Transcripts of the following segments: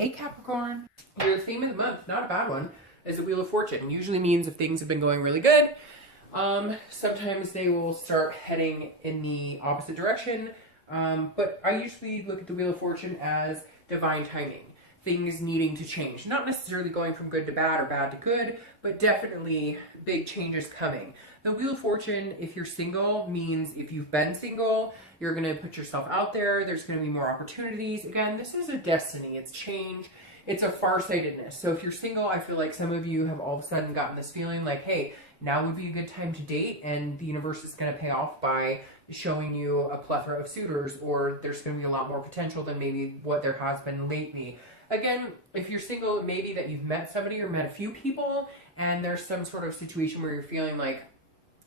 Hey Capricorn, your theme of the month, not a bad one, is the Wheel of Fortune. It usually means if things have been going really good, sometimes they will start heading in the opposite direction. But I usually look at the Wheel of Fortune as divine timing. Things needing to change. Not necessarily going from good to bad or bad to good, but definitely big changes coming. The Wheel of Fortune, if you're single, means if you've been single, you're going to put yourself out there. There's going to be more opportunities. Again, this is a destiny. It's change. It's a farsightedness. So if you're single, I feel like some of you have all of a sudden gotten this feeling like, hey, now would be a good time to date, and the universe is going to pay off by showing you a plethora of suitors, or there's going to be a lot more potential than maybe what there has been lately. Again, if you're single, it may be that you've met somebody or met a few people, and there's some sort of situation where you're feeling like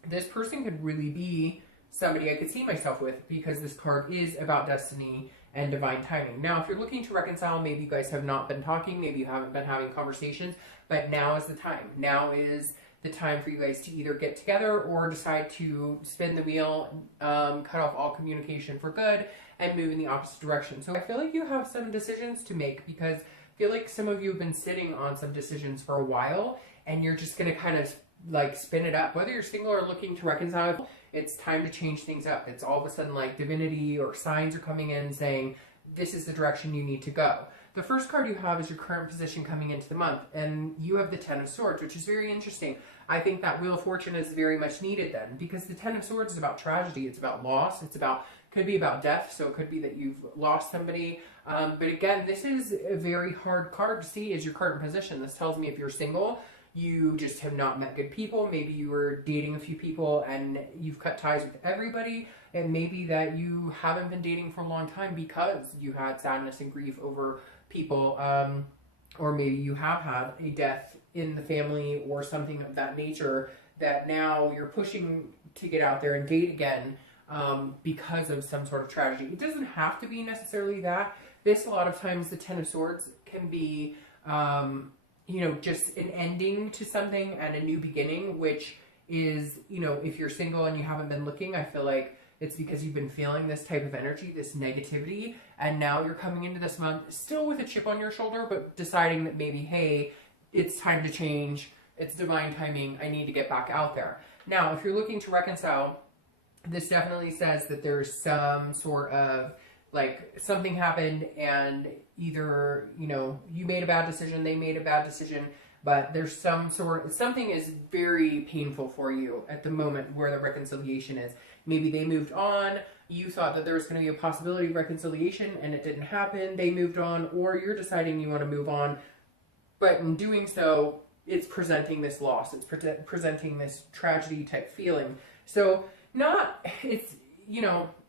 this person could really be somebody I could see myself with, because this card is about destiny and divine timing. Now, if you're looking to reconcile, maybe you guys have not been talking, maybe you haven't been having conversations, but now is the time. Now is the time for you guys to either get together or decide to spin the wheel, cut off all communication for good, and move in the opposite direction. So I feel like you have some decisions to make, because I feel like some of you have been sitting on some decisions for a while, and you're just going to kind of like spin it up. Whether you're single or looking to reconcile, it's time to change things up. It's all of a sudden like divinity or signs are coming in saying, this is the direction you need to go. The first card you have is your current position coming into the month, and you have the Ten of Swords, which is very interesting. I think that Wheel of Fortune is very much needed then, because the Ten of Swords is about tragedy, it's about loss, could be about death, so it could be that you've lost somebody. But again, this is a very hard card to see as your current position. This tells me if you're single, you just have not met good people. Maybe you were dating a few people and you've cut ties with everybody. And maybe that you haven't been dating for a long time because you had sadness and grief over people. Or maybe you have had a death in the family or something of that nature that now you're pushing to get out there and date again because of some sort of tragedy. It doesn't have to be necessarily that. This, a lot of times, the Ten of Swords can be just an ending to something and a new beginning, which is, if you're single and you haven't been looking, I feel like it's because you've been feeling this type of energy, this negativity, and now you're coming into this month still with a chip on your shoulder, but deciding that maybe, hey, it's time to change, it's divine timing, I need to get back out there. Now, if you're looking to reconcile, this definitely says that there's some sort of like something happened and either, you made a bad decision, they made a bad decision, but there's something is very painful for you at the moment where the reconciliation is. Maybe they moved on, you thought that there was going to be a possibility of reconciliation and it didn't happen, they moved on, or you're deciding you want to move on, but in doing so, it's presenting this loss, it's presenting this tragedy type feeling. So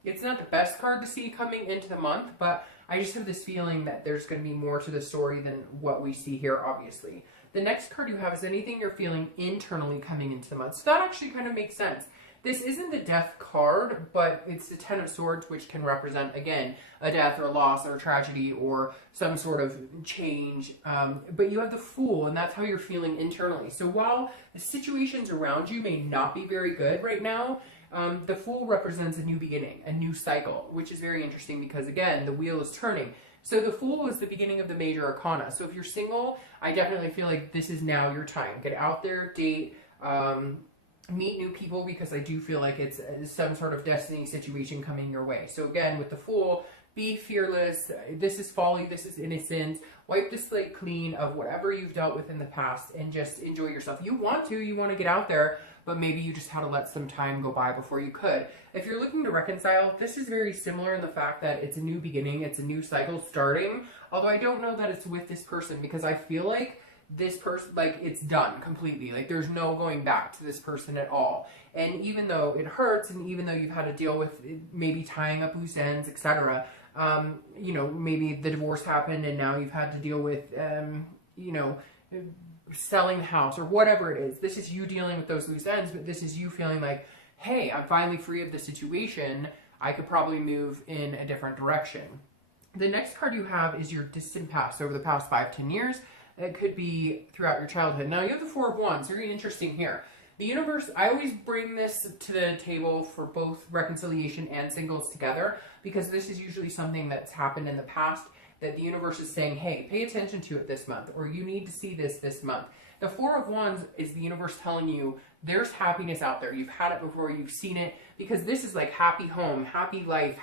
it's not the best card to see coming into the month, but I just have this feeling that there's going to be more to the story than what we see here, obviously. The next card you have is anything you're feeling internally coming into the month. So that actually kind of makes sense. This isn't the death card, but it's the Ten of Swords, which can represent, again, a death or a loss or a tragedy or some sort of change. But you have the Fool, and that's how you're feeling internally. So while the situations around you may not be very good right now, the Fool represents a new beginning, a new cycle, which is very interesting because, again, the wheel is turning. So the Fool is the beginning of the major arcana. So if you're single, I definitely feel like this is now your time. Get out there, date, meet new people, because I do feel like it's some sort of destiny situation coming your way. So again, with the Fool, be fearless. This is folly. This is innocence. Wipe the slate clean of whatever you've dealt with in the past and just enjoy yourself. You want to get out there, but maybe you just had to let some time go by before you could. If you're looking to reconcile, this is very similar in the fact that it's a new beginning, it's a new cycle starting, although I don't know that it's with this person, because I feel like this person, like, it's done completely. Like, there's no going back to this person at all. And even though it hurts, and even though you've had to deal with maybe tying up loose ends, etc., maybe the divorce happened and now you've had to deal with, selling the house or whatever it is. This is you dealing with those loose ends, but this is you feeling like, hey, I'm finally free of the situation. I could probably move in a different direction. The next card you have is your distant past, over the past 5-10 years. It could be throughout your childhood. Now, you have the Four of Wands. Very interesting here. The universe, I always bring this to the table for both reconciliation and singles together, because this is usually something that's happened in the past that the universe is saying, hey, pay attention to it this month, or you need to see this month. The Four of Wands is the universe telling you there's happiness out there. You've had it before, you've seen it, because this is like happy home, happy life,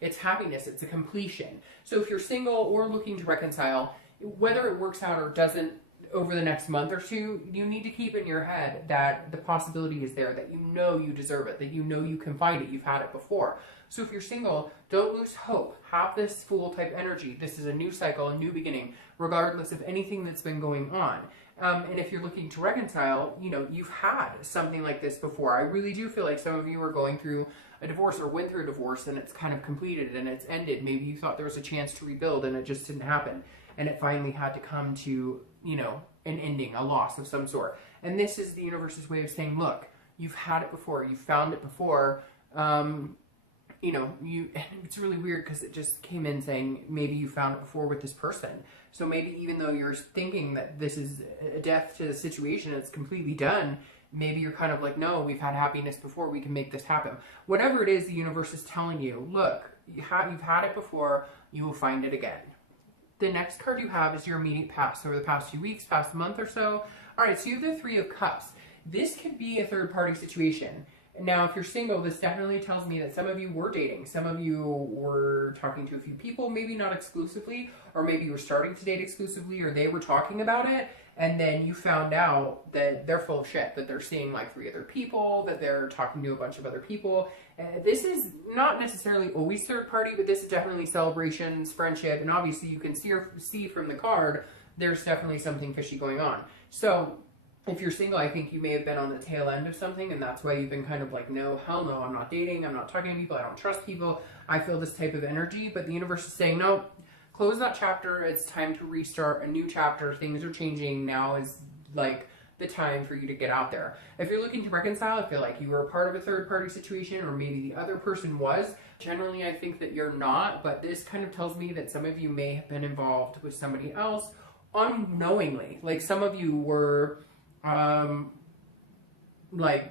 it's happiness, it's a completion. So if you're single or looking to reconcile, whether it works out or doesn't over the next month or two, you need to keep in your head that the possibility is there, that you know you deserve it, that you know you can find it, you've had it before. So if you're single, don't lose hope. Have this Fool type energy. This is a new cycle, a new beginning, regardless of anything that's been going on. And if you're looking to reconcile, you know, you've had something like this before. I really do feel like some of you are going through a divorce or went through a divorce and it's kind of completed and it's ended. Maybe you thought there was a chance to rebuild and it just didn't happen. And it finally had to come to, you know, an ending, a loss of some sort. And this is the universe's way of saying, look, you've had it before, you found it before. You know, it's really weird because it just came in saying maybe you found it before with this person. So maybe even though you're thinking that this is a death to the situation, it's completely done, maybe you're kind of like, no, we've had happiness before, we can make this happen. Whatever it is, the universe is telling you, look, you've had it before, you will find it again. The next card you have is your immediate past, over the past few weeks, past month or so. All right, so you have the Three of Cups. This could be a third-party situation. Now, if you're single, this definitely tells me that some of you were dating. Some of you were talking to a few people, maybe not exclusively, or maybe you were starting to date exclusively, or they were talking about it, and then you found out that they're full of shit, that they're seeing like 3 other people, that they're talking to a bunch of other people. This is not necessarily always third party, but this is definitely celebrations, friendship, and obviously you can see from the card, there's definitely something fishy going on. So if you're single, I think you may have been on the tail end of something, and that's why you've been kind of like, no, hell no, I'm not dating, I'm not talking to people, I don't trust people, I feel this type of energy, but the universe is saying, no, close that chapter, it's time to restart a new chapter, things are changing, now is like the time for you to get out there. If you're looking to reconcile, I feel like you were a part of a third-party situation, or maybe the other person was. Generally, I think that you're not, but this kind of tells me that some of you may have been involved with somebody else unknowingly. Like some of you were like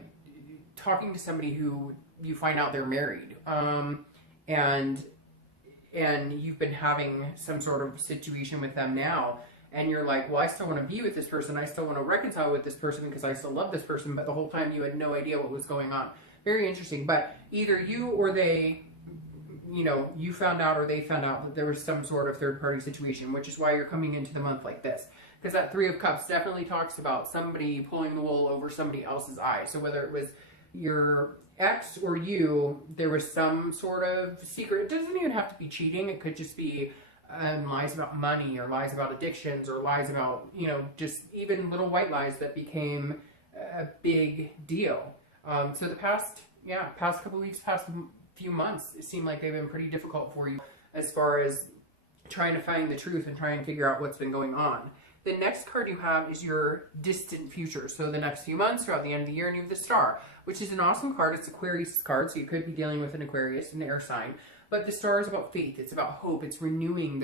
talking to somebody who you find out they're married, and you've been having some sort of situation with them now, and you're like, well, I still want to be with this person, I still want to reconcile with this person because I still love this person, but the whole time you had no idea what was going on. Very interesting. But either you or they, you know, you found out or they found out that there was some sort of third-party situation, which is why you're coming into the month like this. Because that Three of Cups definitely talks about somebody pulling the wool over somebody else's eyes. So whether it was your ex or you, there was some sort of secret. It doesn't even have to be cheating. It could just be lies about money, or lies about addictions, or lies about, you know, just even little white lies that became a big deal. So the past couple weeks, past few months, it seemed like they've been pretty difficult for you as far as trying to find the truth and trying to figure out what's been going on. The next card you have is your distant future. So the next few months, throughout the end of the year, and you have the Star, which is an awesome card. It's Aquarius card, so you could be dealing with an Aquarius, an air sign. But the Star is about faith. It's about hope. It's renewing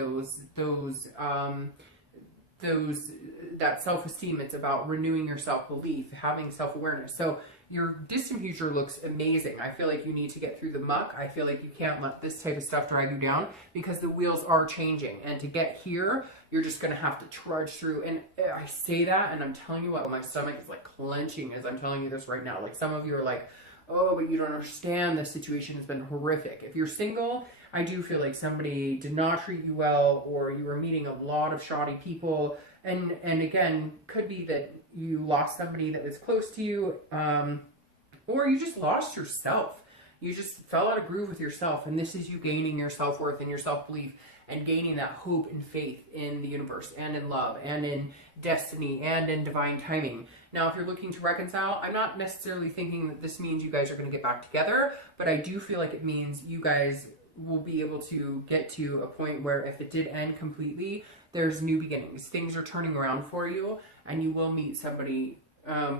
that self-esteem. It's about renewing your self-belief, having self-awareness. So your distant future looks amazing. I feel like you need to get through the muck. I feel like you can't let this type of stuff drag you down, because the wheels are changing. And to get here, you're just going to have to trudge through. And I say that, and I'm telling you what, my stomach is like clenching as I'm telling you this right now. Like some of you are like, oh, but you don't understand, the situation has been horrific. If you're single, I do feel like somebody did not treat you well, or you were meeting a lot of shoddy people. And again, could be that you lost somebody that was close to you, or you just lost yourself. You just fell out of groove with yourself, and this is you gaining your self-worth and your self-belief, and gaining that hope and faith in the universe, and in love, and in destiny, and in divine timing. Now, if you're looking to reconcile, I'm not necessarily thinking that this means you guys are going to get back together, but I do feel like it means you guys will be able to get to a point where if it did end completely, there's new beginnings. Things are turning around for you, and you will meet somebody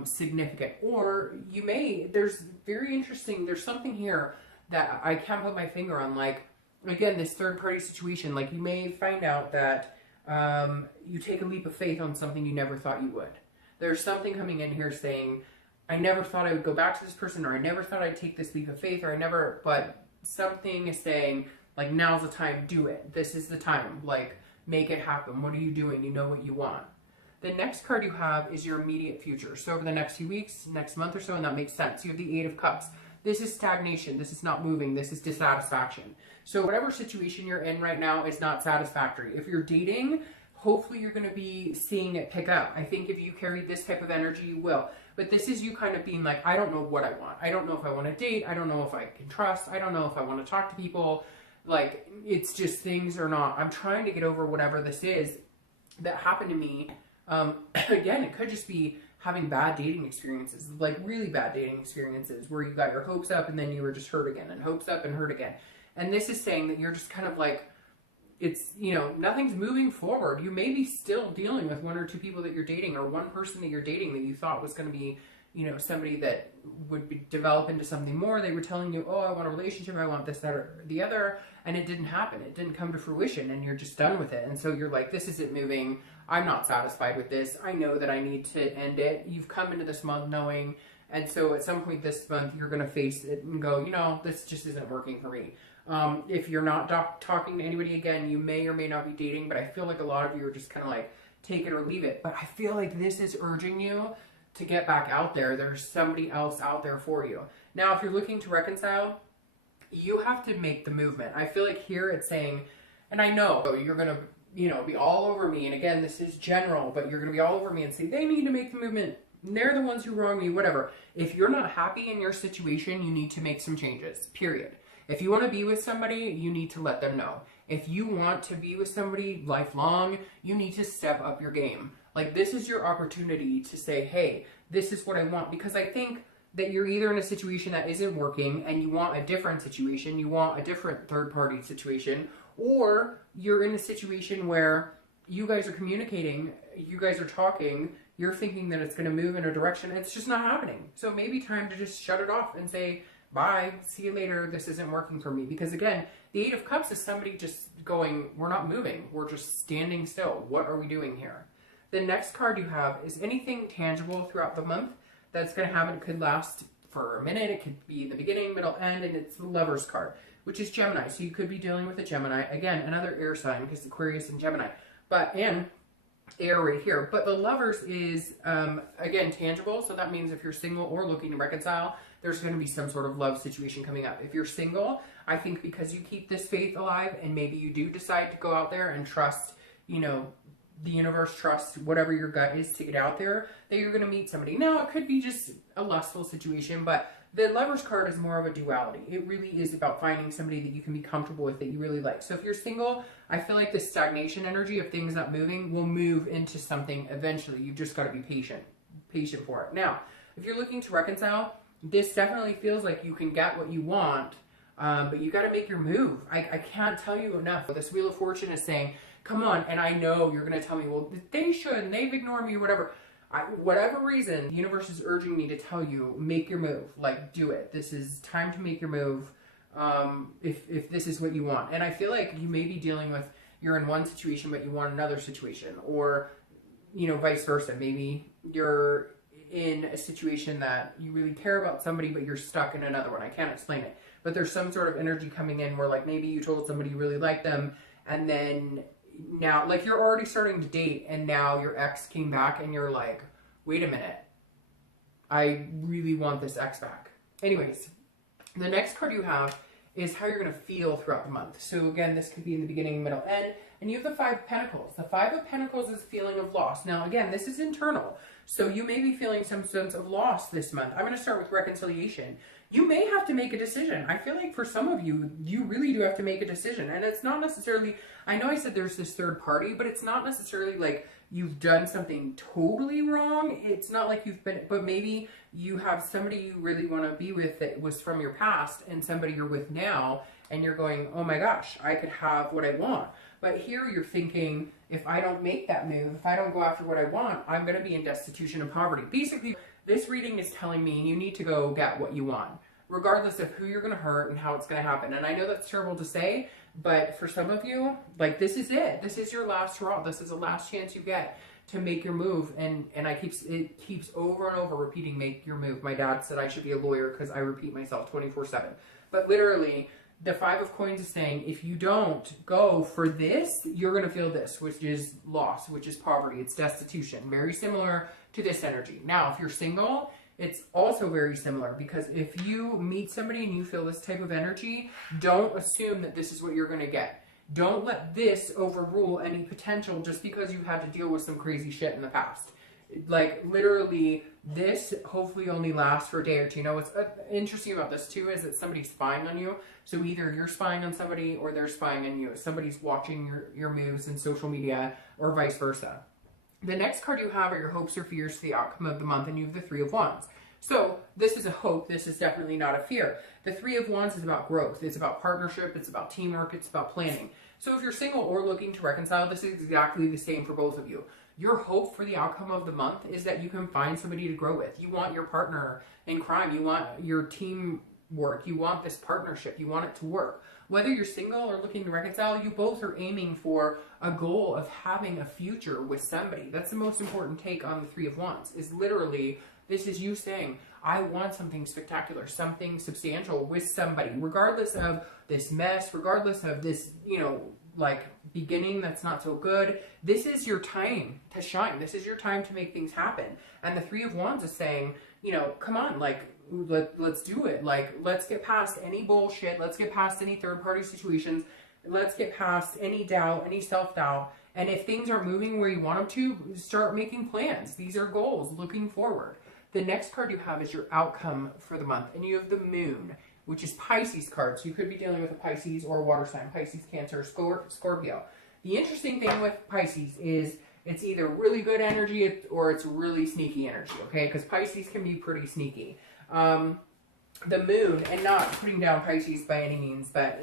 significant. Or you may, there's something here that I can't put my finger on. Like, again, this third-party situation, like you may find out that you take a leap of faith on something you never thought you would. There's something coming in here saying, I never thought I would go back to this person, or I never thought I'd take this leap of faith, but something is saying, Like, now's the time, do it. This is the time. Like, make it happen. What are you doing? You know what you want. The next card you have is your immediate future. So over the next few weeks, next month or so, and that makes sense. You have the Eight of Cups. This is stagnation. This is not moving. This is dissatisfaction. So whatever situation you're in right now is not satisfactory. If you're dating, hopefully you're going to be seeing it pick up. I think if you carry this type of energy, you will. But this is you kind of being like, I don't know what I want. I don't know if I want to date. I don't know if I can trust. I don't know if I want to talk to people. Like, it's just things are not, I'm trying to get over whatever this is that happened to me. Again, it could just be having bad dating experiences, like really bad dating experiences where you got your hopes up and then you were just hurt again, and hopes up and hurt again. And this is saying that you're just kind of like, it's, you know, nothing's moving forward. You may be still dealing with one or two people that you're dating, or one person that you're dating that you thought was going to be, you know, somebody that would develop into something more. They were telling you, oh, I want a relationship, I want this, that, or the other, and it didn't happen. It didn't come to fruition, and you're just done with it. And so you're like, this isn't moving. I'm not satisfied with this. I know that I need to end it. You've come into this month knowing, and so at some point this month, you're going to face it and go, you know, this just isn't working for me. If you're not talking to anybody again, you may or may not be dating, but I feel like a lot of you are just kind of like, take it or leave it. But I feel like this is urging you to get back out there. There's somebody else out there for you. Now, if you're looking to reconcile, you have to make the movement. I feel like here it's saying, and I know you're going to, you know, be all over me. And again, this is general, but you're going to be all over me and say, they need to make the movement. They're the ones who wrong me, whatever. If you're not happy in your situation, you need to make some changes, period. If you want to be with somebody, you need to let them know. If you want to be with somebody lifelong, you need to step up your game. Like, this is your opportunity to say, hey, this is what I want. Because I think that you're either in a situation that isn't working and you want a different situation, you want a different third-party situation, or you're in a situation where you guys are communicating, you guys are talking, you're thinking that it's going to move in a direction, it's just not happening. So maybe time to just shut it off and say, bye, see you later, this isn't working for me. Because again, the Eight of Cups is somebody just going, we're not moving, we're just standing still. What are we doing here? The next card you have is anything tangible throughout the month that's going to happen. It could last for a minute, it could be the beginning, middle, end, and it's the Lover's card, which is Gemini. So you could be dealing with a Gemini. Again, another air sign, because Aquarius and Gemini. And air right here. But the Lovers is, again, tangible. So that means if you're single or looking to reconcile, there's going to be some sort of love situation coming up. If you're single, I think because you keep this faith alive and maybe you do decide to go out there and trust, you know, the universe, trust whatever your gut is to get out there, that you're going to meet somebody. Now, it could be just a lustful situation, but the Lover's card is more of a duality. It really is about finding somebody that you can be comfortable with, that you really like. So if you're single, I feel like the stagnation energy of things not moving will move into something eventually. You've just got to be patient for it. Now, if you're looking to reconcile, this definitely feels like you can get what you want, but you got to make your move. I can't tell you enough. This Wheel of Fortune is saying, come on, and I know you're going to tell me, well, they should, and they've ignored me, or whatever. Whatever reason, the universe is urging me to tell you, make your move. Like, do it. This is time to make your move, if this is what you want. And I feel like you may be dealing with, you're in one situation, but you want another situation. Or, you know, vice versa. Maybe you're in a situation that you really care about somebody, but you're stuck in another one. I can't explain it. But there's some sort of energy coming in where, like, maybe you told somebody you really liked them, and then now, like, you're already starting to date, and now your ex came back, and you're like, wait a minute, I really want this ex back. Anyways, the next card you have is how you're going to feel throughout the month. So again, this could be in the beginning, middle, end, and you have the Five of Pentacles. The Five of Pentacles is a feeling of loss. Now, again, this is internal, so you may be feeling some sense of loss this month. I'm going to start with reconciliation. You may have to make a decision. I feel like for some of you, you really do have to make a decision. And it's not necessarily, I know I said there's this third party, but it's not necessarily like you've done something totally wrong. It's not like you've been, but maybe you have somebody you really want to be with that was from your past and somebody you're with now, and you're going, oh my gosh, I could have what I want. But here you're thinking, if I don't make that move, if I don't go after what I want, I'm going to be in destitution and poverty. Basically, this reading is telling me you need to go get what you want, regardless of who you're going to hurt and how it's going to happen. And I know that's terrible to say, but for some of you, like, this is it. This is your last hurrah. This is the last chance you get to make your move. And it keeps over and over repeating, make your move. My dad said I should be a lawyer because I repeat myself 24/7. But literally, The Five of Coins is saying, if you don't go for this, you're going to feel this, which is loss, which is poverty. It's destitution. Very similar to this energy. Now, if you're single, it's also very similar, because if you meet somebody and you feel this type of energy, don't assume that this is what you're going to get. Don't let this overrule any potential just because you had to deal with some crazy shit in the past. Like, literally, this hopefully only lasts for a day or two. You know, what's interesting about this too is that somebody's spying on you. So either you're spying on somebody or they're spying on you. Somebody's watching your moves in social media, or vice versa. The next card you have are your hopes or fears for the outcome of the month, and you have the Three of Wands. So this is a hope. This is definitely not a fear. The Three of Wands is about growth. It's about partnership. It's about teamwork. It's about planning. So if you're single or looking to reconcile, this is exactly the same for both of you. Your hope for the outcome of the month is that you can find somebody to grow with. You want your partner in crime. You want your teamwork. You want this partnership. You want it to work. Whether you're single or looking to reconcile, you both are aiming for a goal of having a future with somebody. That's the most important take on the Three of Wands, is literally, this is you saying, I want something spectacular, something substantial with somebody, regardless of this mess, regardless of this, you know, like beginning that's not so good. This is your time to shine. This is your time to make things happen. And the Three of Wands is saying, you know, come on, like, let's do it. Like, let's get past any bullshit. Let's get past any third-party situations. Let's get past any doubt, any self-doubt. And if things aren't moving where you want them to, start making plans. These are goals, looking forward. The next card you have is your outcome for the month, and you have the Moon, which is Pisces card. So you could be dealing with a Pisces or a water sign, Pisces, Cancer, Scorpio. The interesting thing with Pisces is it's either really good energy or it's really sneaky energy, okay? Because Pisces can be pretty sneaky. The Moon, and not putting down Pisces by any means, but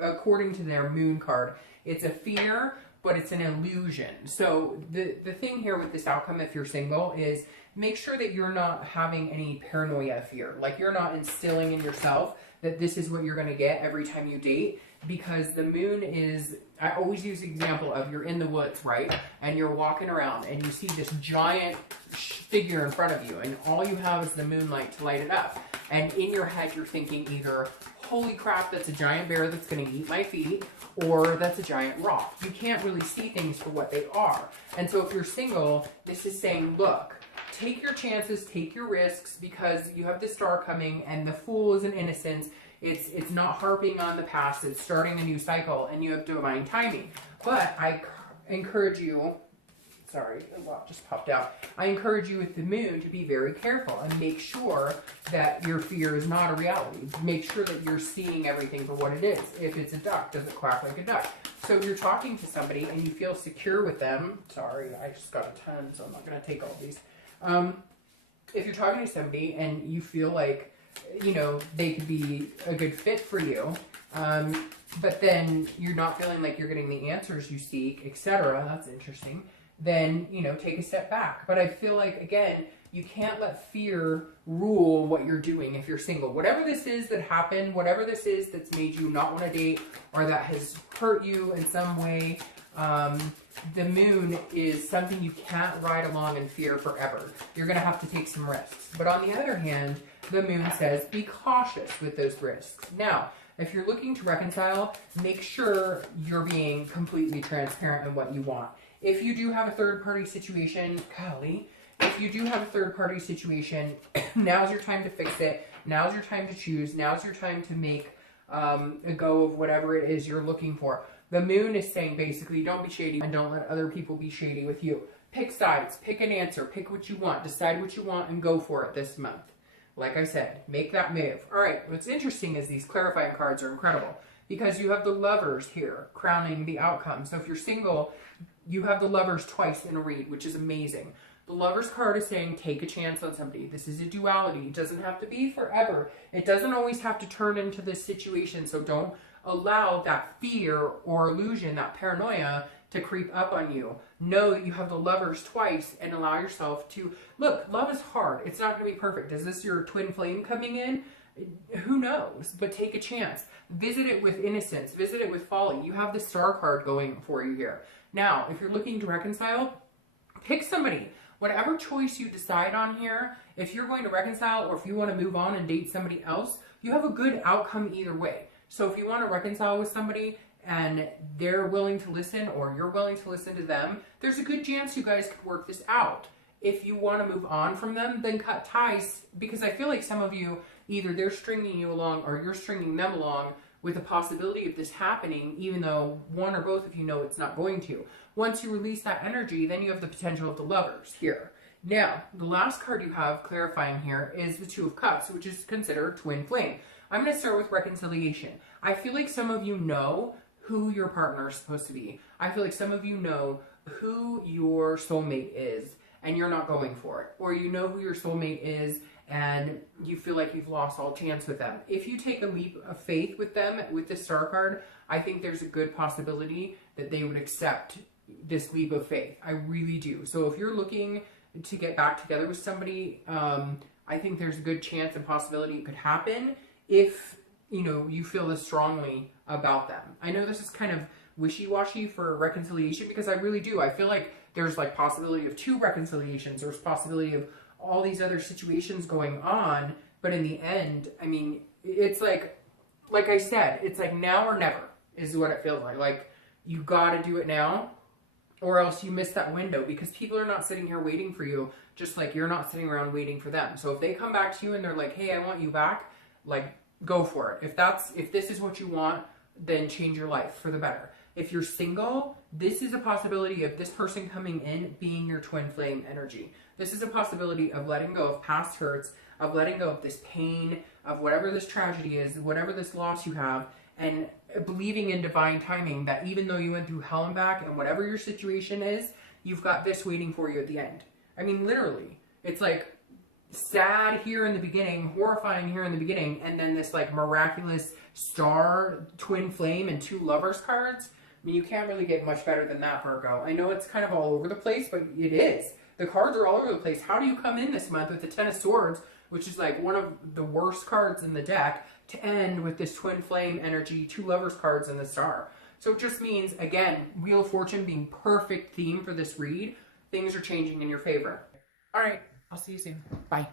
according to their Moon card, it's a fear, but it's an illusion. So the thing here with this outcome, if you're single, is make sure that you're not having any paranoia fear. Like, you're not instilling in yourself that this is what you're going to get every time you date, because the Moon is, I always use the example of, you're in the woods, right? And you're walking around and you see this giant figure in front of you, and all you have is the moonlight to light it up. And in your head, you're thinking either, holy crap, that's a giant bear that's going to eat my feet, or that's a giant rock. You can't really see things for what they are. And so if you're single, this is saying, look, take your chances, take your risks, because you have the Star coming, and the Fool is an innocence. It's not harping on the past. It's starting a new cycle, and you have divine timing. But I encourage you, sorry, a lot just popped out. I encourage you with the Moon to be very careful and make sure that your fear is not a reality. Make sure that you're seeing everything for what it is. If it's a duck, does it quack like a duck? So if you're talking to somebody and you feel secure with them, sorry, I just got a ton, so I'm not going to take all these. If you're talking to somebody and you feel like, you know, they could be a good fit for you, but then you're not feeling like you're getting the answers you seek, etc., that's interesting, then, you know, take a step back. But I feel like, again, you can't let fear rule what you're doing if you're single. Whatever this is that happened, whatever this is that's made you not want to date, or that has hurt you in some way, the Moon is something you can't ride along in fear forever. You're going to have to take some risks. But on the other hand, the Moon says be cautious with those risks. Now, if you're looking to reconcile, make sure you're being completely transparent in what you want. If you do have a third-party situation, golly, if you do have a third-party situation, now's your time to fix it. Now's your time to choose. Now's your time to make a go of whatever it is you're looking for. The Moon is saying, basically, don't be shady and don't let other people be shady with you. Pick sides, pick an answer, pick what you want, decide what you want, and go for it this month. Like I said, make that move. All right, what's interesting is these clarifying cards are incredible, because you have the Lovers here crowning the outcome. So if you're single, you have the Lovers twice in a read, which is amazing. The Lovers card is saying, take a chance on somebody. This is a duality. It doesn't have to be forever. It doesn't always have to turn into this situation, so don't allow that fear or illusion, that paranoia, to creep up on you. Know that you have the Lovers twice, and allow yourself to, look, love is hard. It's not going to be perfect. Is this your twin flame coming in? Who knows? But take a chance. Visit it with innocence. Visit it with folly. You have the Star card going for you here. Now, if you're looking to reconcile, pick somebody. Whatever choice you decide on here, if you're going to reconcile or if you want to move on and date somebody else, you have a good outcome either way. So if you want to reconcile with somebody and they're willing to listen, or you're willing to listen to them, there's a good chance you guys could work this out. If you want to move on from them, then cut ties, because I feel like some of you, either they're stringing you along or you're stringing them along with the possibility of this happening, even though one or both of you know it's not going to. Once you release that energy, then you have the potential of the Lovers here. Now, the last card you have clarifying here is the Two of Cups, which is considered twin flame. I'm going to start with reconciliation. I feel like some of you know who your partner is supposed to be. I feel like some of you know who your soulmate is, and you're not going for it. Or you know who your soulmate is, and you feel like you've lost all chance with them. If you take a leap of faith with them, with the Star card, I think there's a good possibility that they would accept this leap of faith. I really do. So if you're looking to get back together with somebody, I think there's a good chance and possibility it could happen if, you know, you feel this strongly about them. I know this is kind of wishy-washy for reconciliation, because I really do. I feel like there's like possibility of 2 reconciliations. There's possibility of all these other situations going on. But in the end, I mean, it's like I said, it's like now or never is what it feels like. Like, you got to do it now, or else you miss that window, because people are not sitting here waiting for you, just like you're not sitting around waiting for them. So if they come back to you and they're like, hey, I want you back, like, go for it. If this is what you want, then change your life for the better. If you're single, this is a possibility of this person coming in being your twin flame energy. This is a possibility of letting go of past hurts, of letting go of this pain, of whatever this tragedy is, whatever this loss you have, and believing in divine timing that even though you went through hell and back, and whatever your situation is, you've got this waiting for you at the end. I mean, literally. It's like sad here in the beginning, horrifying here in the beginning, and then this like miraculous star, twin flame, and 2 Lovers cards. I mean, you can't really get much better than that, Virgo. I know it's kind of all over the place, but it is. The cards are all over the place. How do you come in this month with the 10 of Swords, which is like one of the worst cards in the deck, to end with this twin flame energy, 2 Lovers cards, and the Star? So it just means, again, Wheel of Fortune being perfect theme for this read. Things are changing in your favor. All right, I'll see you soon. Bye.